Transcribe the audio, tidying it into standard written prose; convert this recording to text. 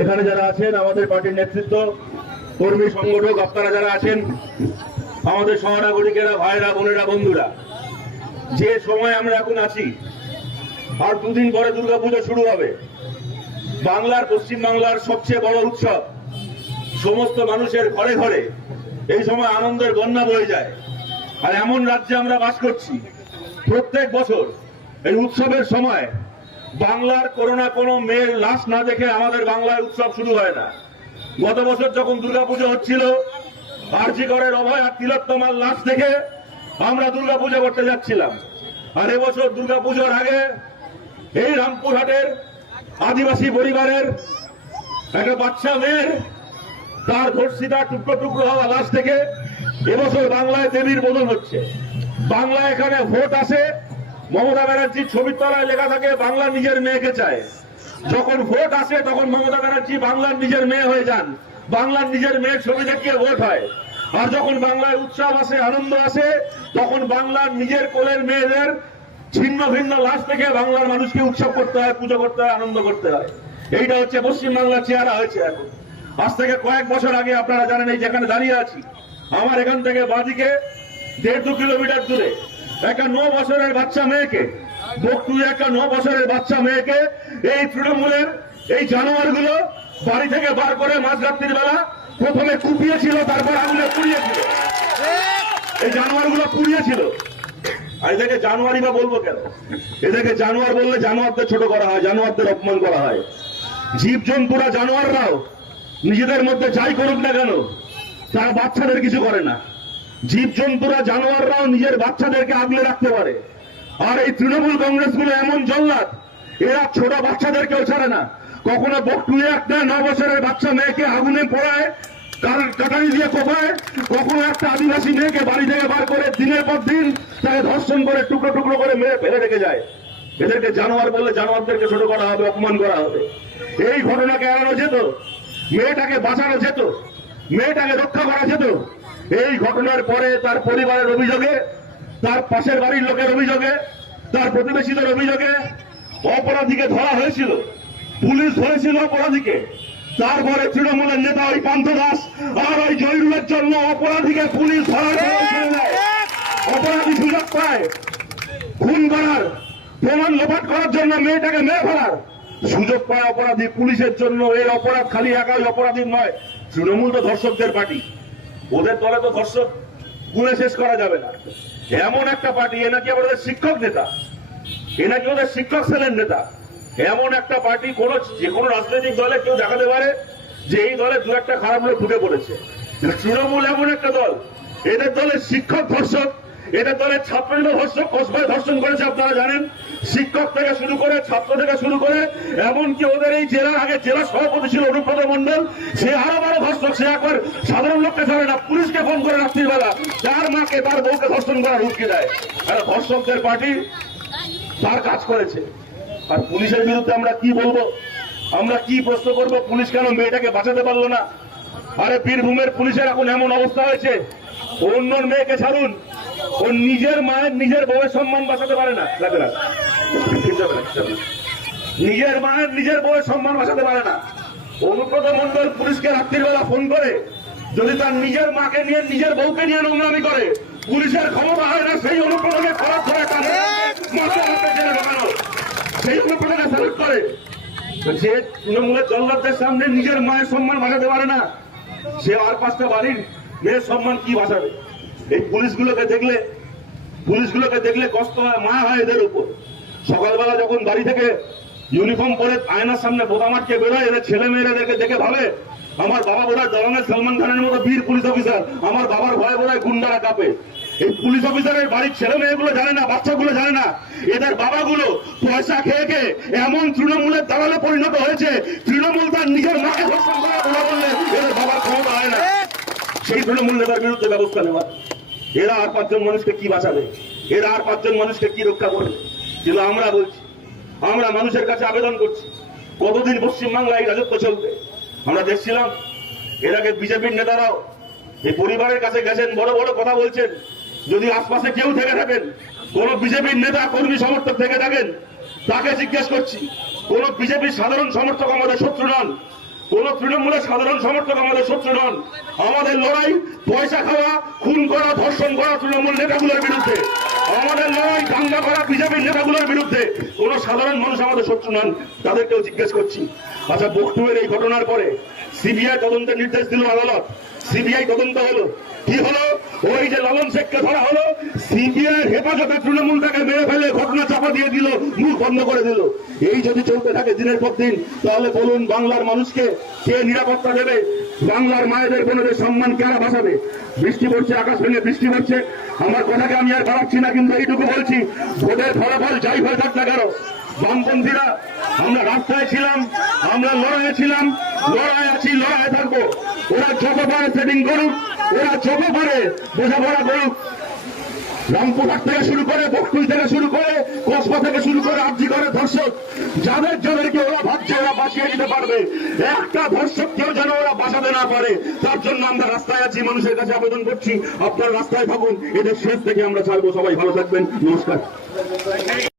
এখানে যারা আছেন আমাদের পার্টির নেতৃত্ব, কর্মী সংগঠক, আপনারা যারা আছেন, আমাদের সহনাগরিকেরা, ভাইরা, বোনেরা, বন্ধুরা, যে সময় আমরা এখন আছি, আর দুদিন পরে দুর্গাপুজো শুরু হবে। বাংলার, পশ্চিম বাংলার সবচেয়ে বড় উৎসব। সমস্ত মানুষের ঘরে ঘরে এই সময় আনন্দের বন্যা বয়ে যায়। আর এমন রাজ্যে আমরা বাস করছি, প্রত্যেক বছর এই উৎসবের সময় বাংলার কোনো মেয়ের লাশ না দেখে আমাদের বাংলায় উৎসব শুরু হয় না। গত বছর যখন দুর্গাপুজো হচ্ছিল, আরজি করের অভয় আর তিলোত্তমার লাশ দেখে আমরা দুর্গাপুজো করতে যাচ্ছিলাম। আর এবছর দুর্গাপুজোর আগে এই রামপুরহাটের আদিবাসী পরিবারের একটা বাচ্চা মেয়ের তার ধর্ষিতা টুকরো টুকরো হওয়া লাশ থেকে এবছর বাংলায় দেবীর বোধন হচ্ছে। বাংলা এখানে ভোট আসে, মমতা ব্যানার্জির ছবির তলায় লেখা থাকে বাংলা নিজের মেয়েকে চায়। যখন ভোট আসে তখন মমতা ব্যানার্জি বাংলার নিজের মেয়ে হয়ে যান, বাংলার নিজের মেয়ের ছবি দেখিয়ে ভোট হয়। আর যখন বাংলায় উৎসব আসে, আনন্দ আসে, তখন বাংলার নিজের কোলের মেয়েদের ছিন্ন ভিন্ন লাশ থেকে বাংলার মানুষকে উৎসব করতে হয়, পুজো করতে হয়, আনন্দ করতে হয়। এইটা হচ্ছে পশ্চিম বাংলার চেহারা হয়েছে এখন। আজ থেকে কয়েক বছর আগে আপনারা জানেন, এই যেখানে দাঁড়িয়ে আছি, আমার এখান থেকে বাঁদিকে 1.5-2 কিলোমিটার দূরে একটা 9 বছরের বাচ্চা মেয়েকে, বকটুয়ে একটা 9 বছরের বাচ্চা মেয়েকে এই তৃণমূলের এই জানোয়ারগুলো বাড়ি থেকে বার করে মাঝরাত্রির বেলা প্রথমে কুপিয়েছিল, তারপর আগুনে পুড়িয়েছিল। এই জানোয়ারগুলো পুড়িয়েছিল। আর এদেরকে জানোয়ারই বা বলবো কেন? এদেরকে জানোয়ার বললে জানোয়ারদের ছোট করা হয়, জানোয়ারদের অপমান করা হয়। জীবজন্তুরা, জানোয়াররাও নিজেদের মধ্যে যাই করুক না কেন, তারা বাচ্চাদের কিছু করে না। জীবজন্তুরা, জানোয়াররাও নিজের বাচ্চাদেরকে আগলে রাখতে পারে। আর এই তৃণমূল কংগ্রেসগুলো এমন জল্লাদ, এরা ছোট বাচ্চাদেরকেও ছাড়ে না। কখনো বকটুয়ে একটা 9 বছরের বাচ্চা মেয়েকে আগুনে পোড়ায়, কাটারি দিয়ে কোপায়, কখনো একটা আদিবাসী মেয়েকে বাড়ি থেকে বার করে দিনের পর দিন তাকে ধর্ষণ করে টুকরো টুকরো করে মেরে ফেলে রেখে যায়। এদেরকে জানোয়ার বললে জানোয়ারদেরকে ছোট করা হবে, অপমান করা হবে। এই ঘটনাকে এড়ানো যেত, মেয়েটাকে বাঁচানো যেত, মেয়েটাকে রক্ষা করা যেত। এই ঘটনার পরে তার পরিবারের অভিযোগে, তার পাশের বাড়ির লোকের অভিযোগে, তার প্রতিবেশীদের অভিযোগে অপরাধীকে ধরা হয়েছিল, পুলিশ ধরেছিল অপরাধীকে। তারপরে তৃণমূলের নেতা ওই পান্থ দাস আর ওই জয়রুলের জন্য অপরাধীকে পুলিশ ধরার অপরাধী সুযোগ পায় খুন করার, প্রমাণ লোপাট করার জন্য, মেয়েটাকে মেরে ফেলার সুযোগ পায় অপরাধী পুলিশের জন্য। এই অপরাধ খালি একাই অপরাধীর নয়, তৃণমূল তো ধর্ষকদের পার্টি, ওদের দলে তো ধর্ষক গুণে শেষ করা যাবে না। এমন একটা পার্টি, এ নাকি আমাদের শিক্ষক নেতা, এ নাকি ওদের শিক্ষক সেলের নেতা। এমন একটা পার্টি যে কোনো রাজনৈতিক দলে কেউ দেখাতে পারে যে এই দলে 2-1টা খারাপ লোক ঢুকে পড়েছে। তৃণমূল এমন একটা দল, এদের দলের শিক্ষক ধর্ষক, এদের দলের ছাত্রীরা ধর্ষক, কসবায় ধর্ষণ করেছে আপনারা জানেন। শিক্ষক থেকে শুরু করে, ছাত্র থেকে শুরু করে, এমনকি ওদের এই জেলার আগে জেলা সভাপতি ছিল অনুব্রত মন্ডল, সে আরো বড় ধর্ষক। সে একবার সাধারণ লোককে ছাড়ে না, পুলিশকে ফোন করে রাত্রিবেলা তার মাকে, তার বউকে ধর্ষণ করা হুমকি দেয়। আর ধর্ষকদের পার্টি তার কাজ করেছে। আর পুলিশের বিরুদ্ধে আমরা কি বলবো? আমরা কি প্রশ্ন করবো? পুলিশ কেন মেয়েটাকে বাঁচাতে পারলো না? আরে বীরভূমের পুলিশের এখন এমন অবস্থা হয়েছে, অন্য মেয়েকে ছাড়ুন, ও নিজের মায়ের, নিজের বউয়ের সম্মান বাঁচাতে পারে না। নিজের মায়ের, নিজের বউয়ের সম্মান বাঁচাতে পারে না। অনুব্রত মন্ডল পুলিশকে রাত্রিবেলা ফোন করে যদি তার নিজের মাকে নিয়ে, নিজের বউকে নিয়ে নোংরামি করে, পুলিশের ক্ষমতা হয় না সেই অনুব্রতকে খরাপ করে ঢোকানো, সেই অনুব্রতকে স্যালুট করে। যে তৃণমূলের জল্লাদদের সামনে নিজের মায়ের সম্মান বাঁচাতে পারে না, সে আর 5টা বাড়ির মেয়ের সম্মান কি বাঁচাবে? এই পুলিশগুলোকে দেখলে কষ্ট হয়, মায়া হয় এদের উপর। সকালবেলা যখন বাড়ি থেকে ইউনিফর্ম পরে আয়নার সামনে বোতাম আটকে বেরোয়, এদের ছেলে মেয়েরা এদেরকে দেখে ভাবে আমার বাবা বোধহয় দরঙ্গের সলমান খানের মতো বীর পুলিশ অফিসার, আমার বাবার ভয়ে বোধহয় গুন্ডারা কাঁপে। এই পুলিশ অফিসারের বাড়ির ছেলে মেয়েগুলো জানে না, বাচ্চাগুলো জানে না, এদের বাবাগুলো পয়সা খেয়ে খেয়ে এমন তৃণমূলের দালালে পরিণত হয়েছে, তৃণমূল তার নিজের মাকে ধর্ষণ করা বললে এদের বাবার ক্ষমতা হয় না। সেই তৃণমূল নেতার বিরুদ্ধে ব্যবস্থা নেওয়া। এরা আর 5 জন মানুষকে কি বাঁচাবে? এরা আর 5 জন মানুষকে কি রক্ষা করবে? কিন্তু আমরা বলছি, আমরা মানুষের কাছে আবেদন করছি, কতদিন পশ্চিমবাংলায় এই রাজত্ব চলবে? আমরা দেখছিলাম এর আগে বিজেপির নেতারাও এই পরিবারের কাছে গেছেন, বড় বড় কথা বলছেন। যদি আশপাশে কেউ থেকে থাকেন, কোন বিজেপির নেতা, কর্মী, সমর্থক থেকে থাকেন, তাকে জিজ্ঞেস করছি কোন বিজেপির সাধারণ সমর্থক আমাদের শত্রু নন, কোন তৃণমূলের সাধারণ সমর্থক আমাদের শত্রু নন। আমাদের লড়াই পয়সা খাওয়া, খুন করা, ধর্ষণ করা তৃণমূল নেতাগুলোর বিরুদ্ধে, আমাদের লড়াই দাঙ্গা করা বিজেপির নেতাগুলোর বিরুদ্ধে। কোন সাধারণ মানুষ আমাদের শত্রু নন। তাদেরকেও জিজ্ঞেস করছি, আচ্ছা বকটুয়ের এই ঘটনার পরে সিবিআই তদন্তের নির্দেশ দিল আদালত, সিবিআই তদন্ত হলো, কি হলো? ওই যে লালন শেখকে ধরা হলো, সিবিআই হেফাজতে তৃণমূল তাকে মেরে ফেলে ঘটনা চাপা দিয়ে দিল, মুখ বন্ধ করে দিল। এই যদি চলতে থাকে দিনের পর দিন, তাহলে বলুন বাংলার মানুষকে কে নিরাপত্তা দেবে? বাংলার মায়েদের বোনেদের সম্মান কারা বাঁচাবে? বৃষ্টি পড়ছে, আকাশ ভেঙে বৃষ্টি পড়ছে। আমার কথাকে আমি আর বাড়াচ্ছি না, কিন্তু এইটুকু বলছি, ভোটের ফলাফল যাই হয়ে থাক না কেন, বামপন্থীরা আমরা রাস্তায় ছিলাম, আমরা লড়াইয়ে ছিলাম, লড়াই আছি, লড়াই থাকবো। ওরা যত পারে সেটিং করুক, ওরা যত পারে বোঝাপড়া করুক। রামপুরহাট থেকে শুরু করে, বকটুই থেকে শুরু করে, কসবা থেকে শুরু করে, আর্জি করে ধর্ষক যাদেরকে ওরা ভাবছে ওরা বাঁচিয়ে দিতে পারবে, একটা ধর্ষককেও যেন ওরা বাঁচাতে না পারে, তার জন্য আমরা রাস্তায় আছি, মানুষের কাছে আবেদন করছি আপনারা রাস্তায় থাকুন, এদের শেষ থেকে আমরা ছাড়বো। সবাই ভালো থাকবেন, নমস্কার।